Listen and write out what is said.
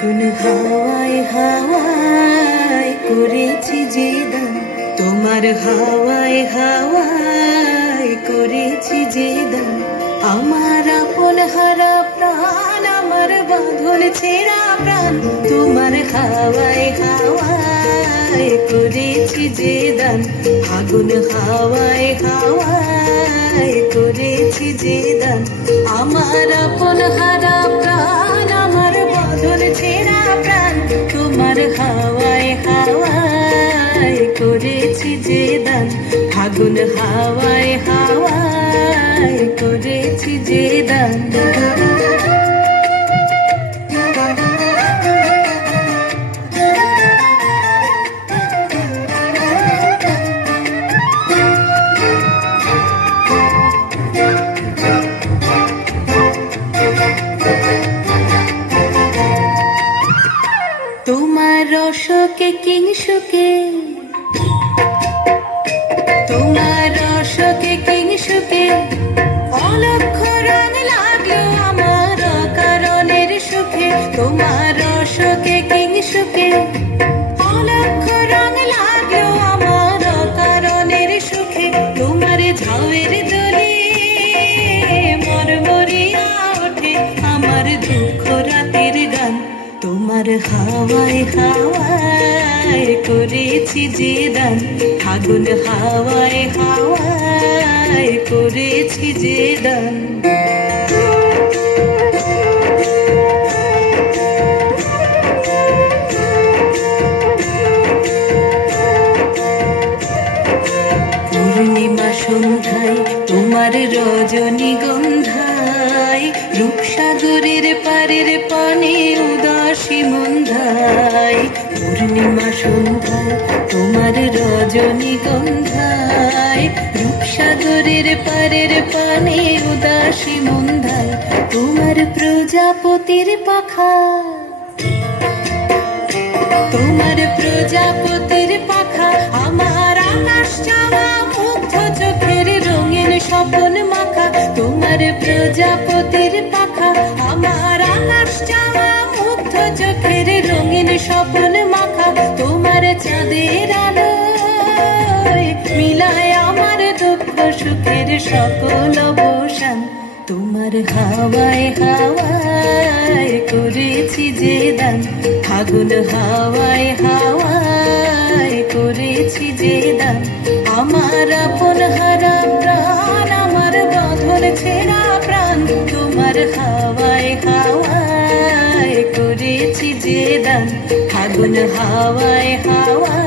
ফাগুন হাওয়ায় হাওয়ায় করেছি যে দান, তোমার হাওয়ায় হাওয়ায় করেছি যে দান। আমার আপন হারা প্রাণ, আমার বাঁধন ছেঁড়া প্রাণ, তোমার হাওয়ায় হাওয়ায় করেছি যে দান। ফাগুন হাওয়ায় হাওয়ায় করেছি যে দান। আমার আপন হারা প্রাণ, আমার বাঁধন ছেঁড়া প্রাণ, তোমার হাওয়ায় হাওয়ায় করেছি যে দান। ফাগুন হাওয়ায় হাওয়ায় করেছি যে দান। তোমার রসকে কিংসুকে, তোমার রসকে কিংসুকে অলক্ষ রং লাগলো আমার কারণের সুখে। তোমার রসকে কিংসুকে অলক্ষ রং লাগলো আমার কারণের সুখে। তোমার ঝাউয়ের দোলে মরমরিয়া ওঠে আমার দুঃখ রাতের গান। তোমার হাওয়ায় হাওয়ায় করেছি যে দান। ফাগুন হাওয়ায় হাওয়ায় করেছি যে দান। পূর্ণিমা সন্ধ্যায় তোমার রজনীগন্ধায়, রূপসাগরের পারের পানে উদাসী মন্ধায়। পূর্ণিমা সন্ধ্যায় তোমার রজনীগন্ধায়, রূপসাগরের পারের পানে উদাসী মন্ধায়। তোমার প্রজাপতির পাখা, তোমার প্রজাপতির পাখা আমার আকাশ চাওয়া মুগ্ধ চোখের রঙিন স্বপন মাখা। তোমার প্রজাপতির পাখা আমার আকাশ চাওয়া মুগ্ধ চোখের রঙিন স্বপন মাখা। তোমার চাঁদের আলোয় মিলায় আমার দুঃখ সুখের সকল অবসান। তোমার হাওয়ায় হাওয়ায় করেছি যে দান। ফাগুন হাওয়ায় হাওয়ায় করেছি যে দান। আমার আপন হারা প্রাণ, আমার বাঁধন ছেঁড়া প্রাণ, তোমার হাওয়ায় হাওয়ায় করেছি যে দান। ফাগুন হাওয়ায় হাওয়ায়